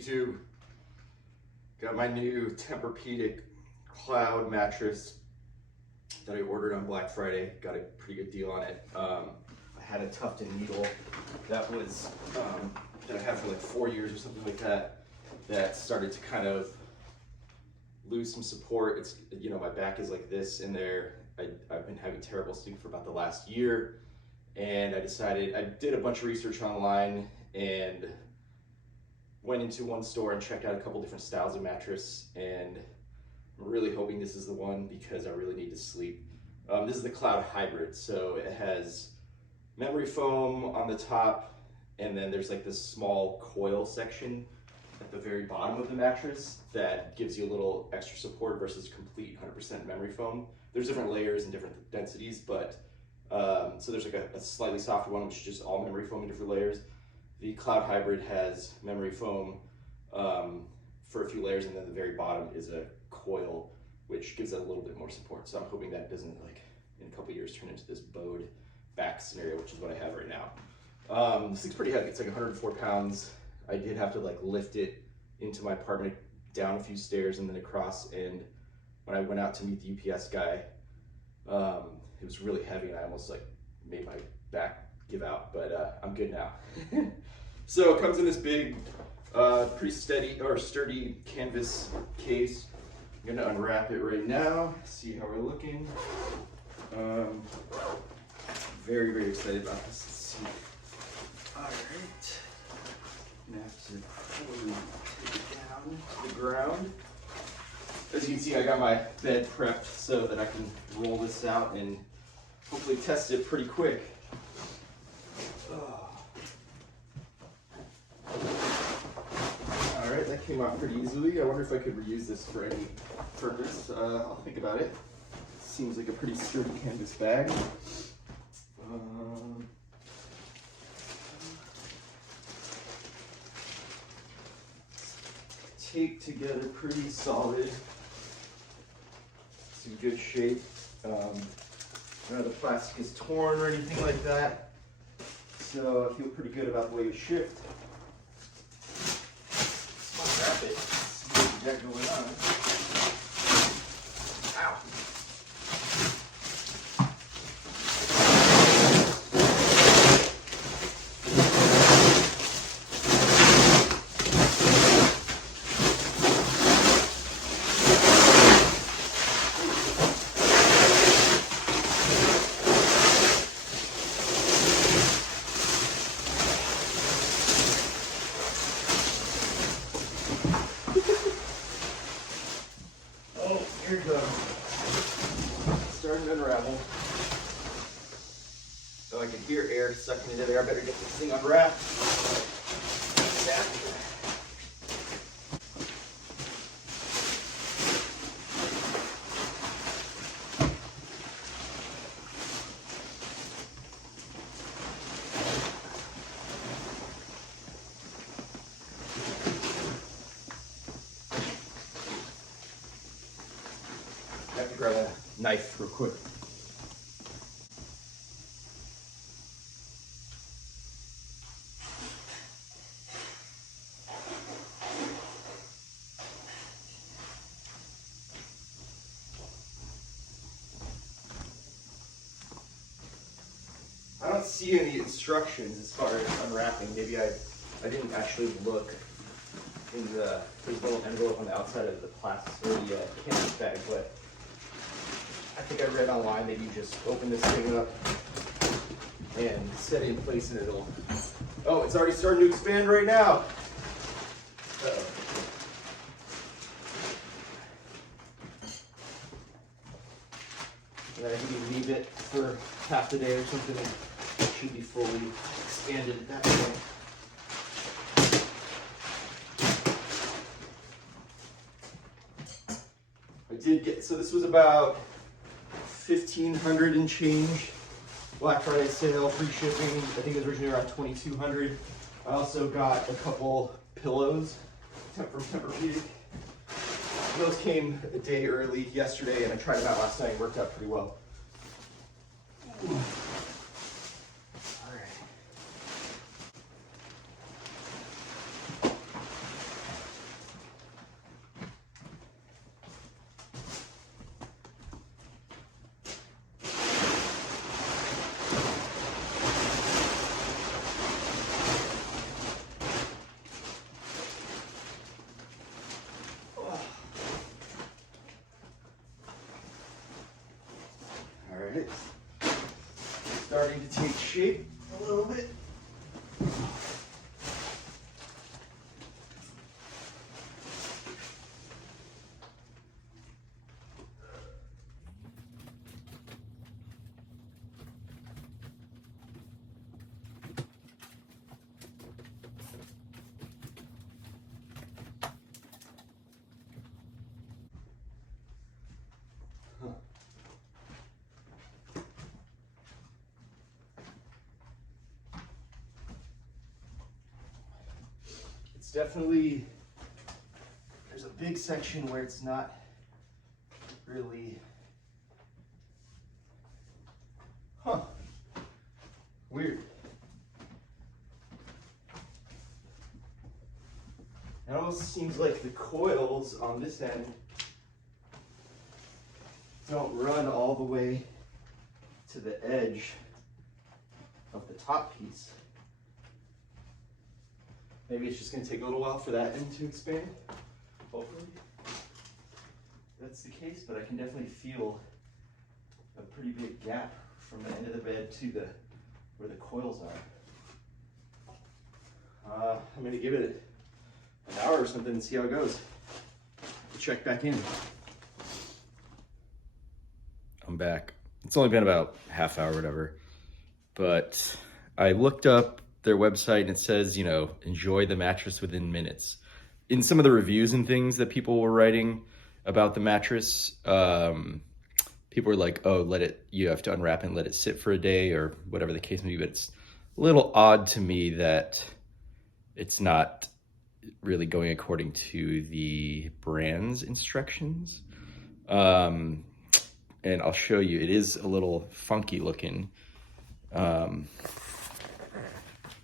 YouTube. Got my new Tempur-Pedic Cloud mattress that I ordered on Black Friday. Got a pretty good deal on it. I had a tufted needle that was that I had for like 4 years or something like that. That started to kind of lose some support. It's, you know, my back is like this in there. I've been having terrible sleep for about the last year, and I decided, I did a bunch of research online and went into one store and checked out a couple different styles of mattress, and I'm really hoping this is the one because I really need to sleep. This is the Cloud Hybrid, so it has memory foam on the top, and then there's like this small coil section at the very bottom of the mattress that gives you a little extra support versus complete 100% memory foam. There's different layers and different densities, but so there's like a slightly softer one, which is just all memory foam in different layers. The Cloud Hybrid has memory foam for a few layers, and then the very bottom is a coil, which gives it a little bit more support. So I'm hoping that doesn't, like, in a couple years, turn into this bowed back scenario, which is what I have right now. This thing's pretty heavy. It's like 104 pounds. I did have to like lift it into my apartment, down a few stairs and then across, and when I went out to meet the UPS guy, it was really heavy and I almost like made my back give out, but I'm good now. So it comes in this big, pretty sturdy canvas case. I'm gonna unwrap it right now, see how we're looking. Very, very excited about this. Let's see. All right. I'm gonna have to probably take it down to the ground. As you can see, I got my bed prepped so that I can roll this out and hopefully test it pretty quick. All right, that came out pretty easily. I wonder if I could reuse this for any purpose. I'll think about it. Seems like a pretty sturdy canvas bag. Taped together pretty solid. It's in good shape. None of the plastic is torn or anything like that. So I feel pretty good about the way it shipped. Let's unwrap it. See what we got going on. Ow. Here it goes. Starting to unravel. So I can hear air sucking into there. I better get this thing unwrapped. I have to grab a knife real quick. I don't see any instructions as far as unwrapping. Maybe I didn't actually look in the, there's a little envelope on the outside of the plastic or the canvas bag, but I think I read online that you just open this thing up and set it in place and it'll, oh, it's already starting to expand right now. Uh-oh. And I can leave it for half the day or something, and it should be fully expanded at that point. I did get, so this was about $1,500 and change. Black Friday sale, free shipping. I think it was originally around $2,200. I also got a couple pillows from Tempur-Pedi. Those came a day early yesterday, and I tried them out last night. It worked out pretty well. All right. it is. Starting to take shape a little bit. It's definitely, there's a big section where it's not really, weird. It almost seems like the coils on this end don't run all the way to the edge of the top piece. Maybe it's just going to take a little while for that end to expand. Hopefully that's the case, but I can definitely feel a pretty big gap from the end of the bed to where the coils are. I'm going to give it an hour or something and see how it goes. Check back in. I'm back. It's only been about half hour or whatever, but I looked up their website and it says, you know, enjoy the mattress within minutes. In some of the reviews and things that people were writing about the mattress, people were like, oh, you have to unwrap and let it sit for a day or whatever the case may be. But it's a little odd to me that it's not really going according to the brand's instructions. And I'll show you, it is a little funky looking.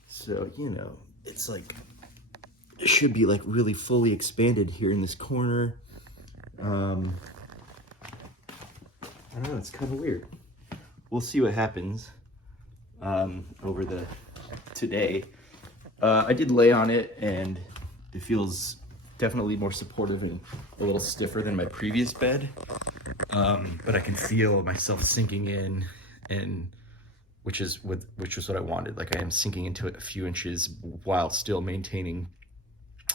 So, you know, it's like, it should be like really fully expanded here in this corner. I don't know, it's kind of weird. We'll see what happens over today. I did lay on it and it feels definitely more supportive and a little stiffer than my previous bed. But I can feel myself sinking in, and which was what I wanted. Like I am sinking into it a few inches while still maintaining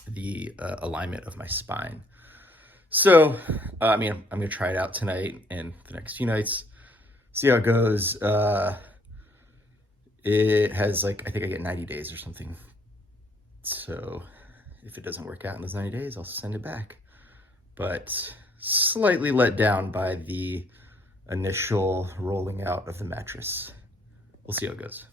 the alignment of my spine. So, I mean, I'm gonna try it out tonight and the next few nights, see how it goes. It has like, I think I get 90 days or something. So if it doesn't work out in those 90 days, I'll send it back. But slightly let down by the initial rolling out of the mattress. We'll see how it goes.